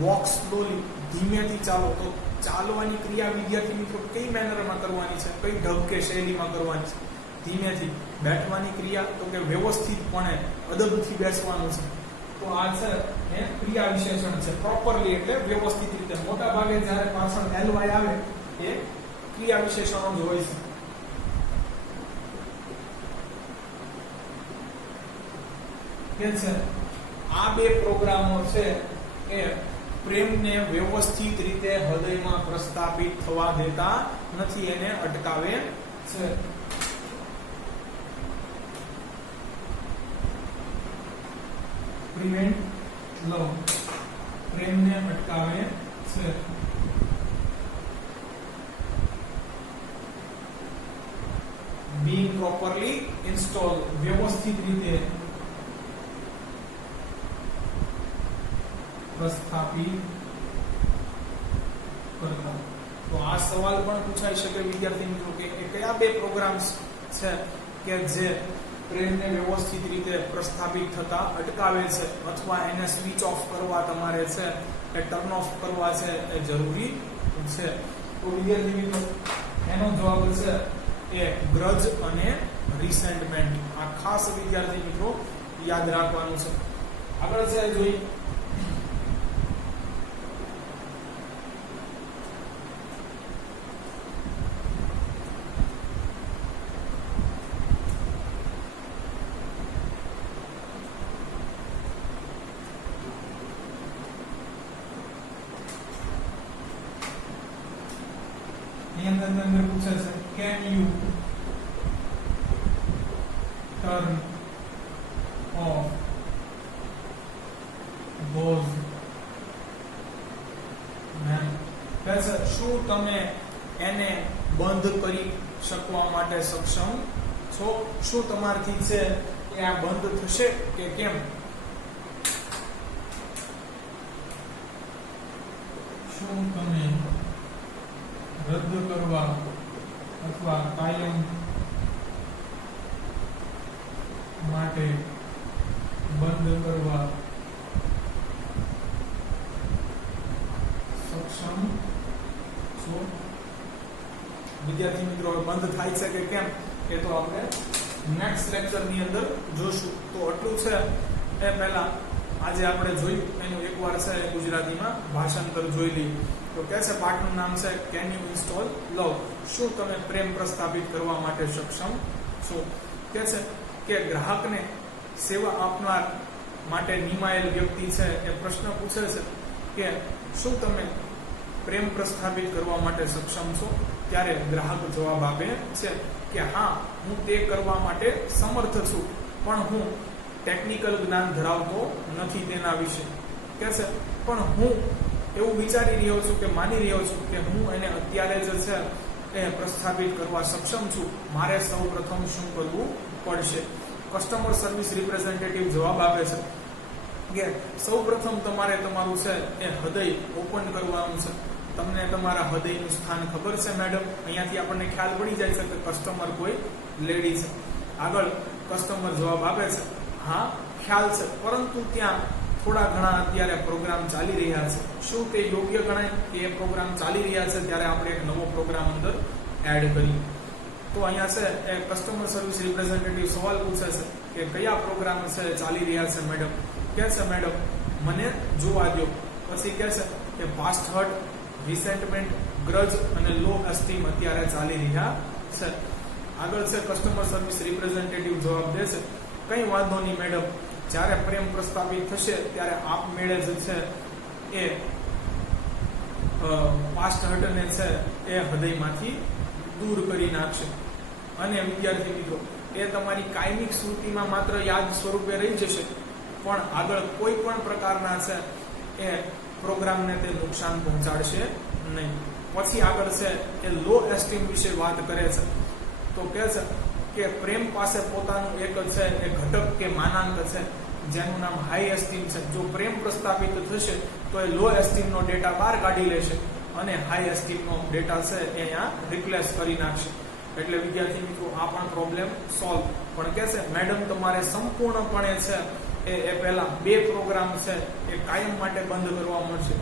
વોક સ્લોલી, ધીમેથી ચાલો. તો ચાલવાની ક્રિયા વિદ્યાર્થી મિત્રો કઈ મેનરમાં કરવાની છે, કઈ ઢબ કે શૈલીમાં કરવાની છે? ધીમેથી. બેઠવાની ક્રિયા તો કે વ્યવસ્થિતપણે અદબથી બેસવાનું છે. તો આ છે એ ક્રિયા વિશેષણ છે. પ્રોપરલી એટલે વ્યવસ્થિત રીતે. મોટા ભાગે જ્યારે પાછળ એલવાય આવે એ ક્રિયા વિશેષણો જ હોય છે. કે છે આ બે પ્રોગ્રામો છે એ પ્રેમને વ્યવસ્થિત રીતે હૃદયમાં પ્રસ્થાપિત થવા દેતા નથી, એને અટકાવે છે. પ્રિવેન્ટ લવ, પ્રેમને અટકાવે છે. being properly installed, વ્યવસ્થિત રીતે પ્રસ્થાપિત કરતા. તો આ સવાલ પણ પૂછાઈ શકે વિદ્યાર્થી મિત્રો કે કયા બે પ્રોગ્રામ્સ છે કે જે પ્રેમને વ્યવસ્થિત રીતે પ્રસ્થાપિત થતા અટકાવે છે અથવા એને સ્વિચ ઓફ કરવા તમારે છે એ ટર્ન ઓફ કરવા છે એ જરૂરી છે. તો વિદ્યાર્થી મિત્રો એનો જવાબ છે એ ગ્રજ અને રિસેન્ટમેન્ટ. આ ખાસ વિદ્યાર્થી મિત્રો યાદ રાખવાનું છે. આગળ છે જોઈ અંદર પૂછે છે can U turn off those ma'am કહે શું તમે એને બંધ કરી શકવા માટે સક્ષમ છો? શું તમારથી છે એ આ બંધ થશે કે કેમ? શું તમે રદ કરવા અથવા કાયમ માટે બંધ કરવા સક્ષમ છો? વિદ્યાર્થી મિત્રો બંધ થાય છે કે કેમ એ તો આપણે નેક્સ્ટ લેક્ચર ની અંદર જોશું. તો આટલું છે એ પહેલા આજે આપણે જોયું એનું એકવાર છે ગુજરાતીમાં ભાષાંતર જોઈ લઈએ. તો કે છે પાઠનું નામ છે કેન યુ ઇન્સ્ટોલ લવ? શું તમે પ્રેમ પ્રસ્થાપિત કરવા માટે સક્ષમ છો? કે છે કે ગ્રાહકને સેવા આપનાર માટે નિમાયેલ વ્યક્તિ છે એ પ્રશ્ન પૂછે છે કે શું તમે પ્રેમ પ્રસ્થાપિત કરવા માટે સક્ષમ છો? ત્યારે ગ્રાહક જવાબ આપે છે કે હા, હું તે કરવા માટે સમર્થ છું, પણ હું ટેકનિકલ જ્ઞાન ધરાવતો નથી તેના વિશે. કે છે પણ હું એવું વિચારી રહ્યો છું કે માની રહ્યો છું કે હું એને અત્યારે જ છે એ પ્રસ્થાપિત કરવા સક્ષમ છું. મારે સૌ પ્રથમ શું કરવું પડશે? કસ્ટમર સર્વિસ રિપ્રેઝેન્ટેટિવ જવાબ આપે છે કે સૌ પ્રથમ તમારે તમારું છે એ હૃદય ઓપન કરવાનું છે. તમને તમારા હૃદયનું સ્થાન ખબર છે મેડમ? અહીંયાથી આપણને ખ્યાલ પડી જાય છે કે કસ્ટમર કોઈ લેડી છે. આગળ કસ્ટમર જવાબ આપે છે હા ખ્યાલ છે, પરંતુ ત્યાં થોડા ઘણા અત્યારે પ્રોગ્રામ ચાલી રહ્યા છે. શું તે યોગ્ય ગણાય કે એ પ્રોગ્રામ ચાલી રહ્યા છે ત્યારે આપણે એક નવો પ્રોગ્રામ અંદર એડ કરીએ? તો અહીંયા છે એ કસ્ટમર સર્વિસ રિપ્રેઝેન્ટેટિવ સવાલ પૂછે છે કે કયા પ્રોગ્રામ છે ચાલી રહ્યા છે મેડમ? કે છે મેડમ મને જોવા દો. પછી કે છે કે પાસ્ટ હર્ટ, રિસેન્ટમેન્ટ, ગ્રજ અને લો એસ્ટીમ અત્યારે ચાલી રહ્યા છે. આગળ છે કસ્ટમર સર્વિસ રિપ્રેઝેન્ટેટિવ જવાબ દેશે કઈ વાંધો નહીં મેડમ, જ્યારે પ્રેમ પ્રસ્થાપિત થશે ત્યારે આપમેળે જ છે એ પાસ્ટ હર્ટને છે એ હૃદયમાંથી દૂર કરી નાખશે. અને વિદ્યાર્થી મિત્રો એ તમારી કાયમિક સ્મૃતિમાં માત્ર યાદ સ્વરૂપે રહી જશે, પણ આગળ કોઈ પણ પ્રકારના છે એ પ્રોગ્રામને તે નુકસાન પહોંચાડશે નહીં. પછી આગળ છે એ લો એસ્ટીમ વિશે વાત કરે છે. તો કહે છે કે પ્રેમ પાસે પોતાનું એક છે એ ઘટક કે માનાંક છે જેનું નામ હાઈ એસ્ટીમ છે. જો પ્રેમ પ્રસ્થાપિત થશે તો એ લો એસ્ટીમનો ડેટા બહાર કાઢી લેશે અને હાઈ એસ્ટીમનો ડેટા છે એ અહીંયા રિપ્લેસ કરી નાખશે. એટલે વિદ્યાર્થી મિત્રો આ પણ પ્રોબ્લેમ સોલ્વ. પણ કહે છે મેડમ તમારે સંપૂર્ણપણે છે એ પહેલા બે પ્રોગ્રામ છે એ કાયમ માટે બંધ કરવા મળશે.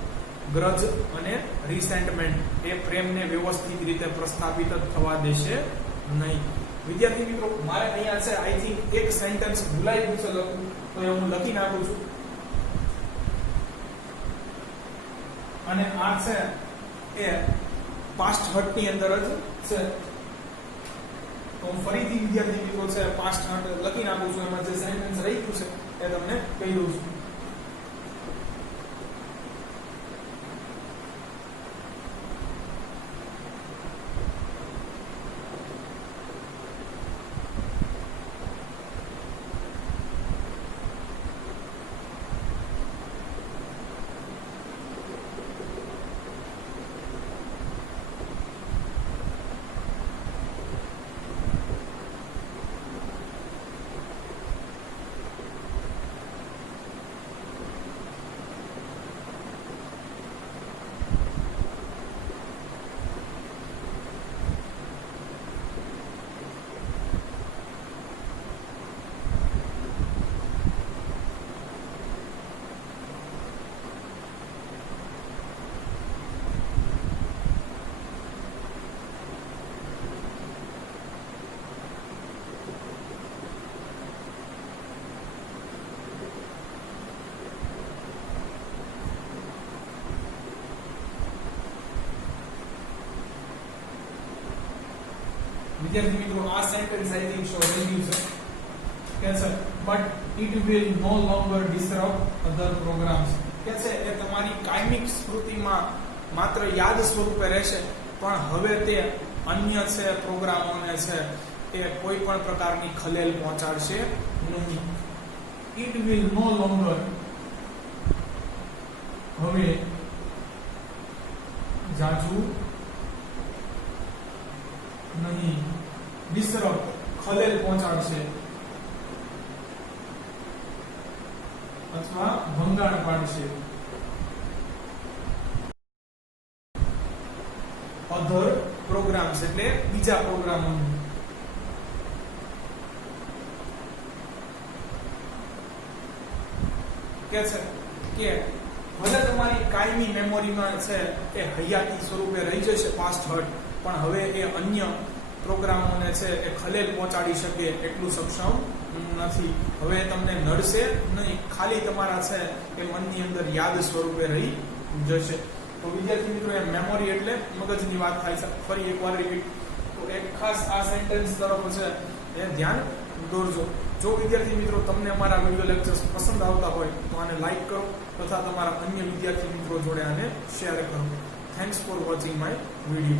ગ્રજ અને રિસેન્ટમેન્ટ એ પ્રેમને વ્યવસ્થિત રીતે પ્રસ્થાપિત જ થવા દેશે નહીં. વિદ્યાર્થી મિત્રો મારે અહીંયા છે આઈ થિંક એક સેન્ટેન્સ ભૂલાઈ ગયું છે લખવું, તો એ હું લખી નાખું છું. અને આ છે એ પાસ્ટ હર્ટ ની અંદર જ છે. તો હું ફરીથી વિદ્યાર્થી મિત્રો છે પાસ્ટ હર્ટ લખી નાખું છું. એમાં જે સેન્ટેન્સ રહી ગયું છે એ તમને કહી દઉં છું. વિદ્યાર્થી મિત્રો આ sentence I think so value છે કે છે but it will no longer disturb other programs કે છે એ તમારી કાયમિક સ્મૃતિમાં માત્ર યાદ સ્વરૂપે રહેશે પણ હવે તે અન્ય છે પ્રોગ્રામોને છે એ કોઈ પણ પ્રકારની ખલેલ પહોંચાડશે નહીં. ઇટ વિલ નો લોંગર હવે જાજુ નહીં ડિસ્ટર્બ ખલેલ પહોંચાડશે અથવા ભંગાણ પાડશે અધર પ્રોગ્રામ્સ એટલે બીજા પ્રોગ્રામો કે છે કે ભલે તમારી કાયમી મેમોરીમાં છે એ હયાતી સ્વરૂપે રહી જશે પાસ્ટ હર્ટ પણ હવે એ અન્ય પ્રોગ્રામોને છે એ ખલેલ પહોંચાડી શકે એટલું સક્ષમ નથી. હવે તમને નડશે નહીં, ખાલી તમારા છે એ મનની અંદર યાદ સ્વરૂપે રહી જશે. તો વિદ્યાર્થી મિત્રો એ મેમોરી એટલે મગજની વાત થાય છે. ફરી એકવાર રિપીટ તો એક ખાસ આ સેન્ટેન્સ તરફ છે એ ધ્યાન દોરજો. જો વિદ્યાર્થી મિત્રો તમને અમારા વિડિયો લેક્ચર્સ પસંદ આવતા હોય તો આને લાઈક કરો તથા તમારા અન્ય વિદ્યાર્થી મિત્રો જોડે આને શેર કરો. Thanks for watching my video.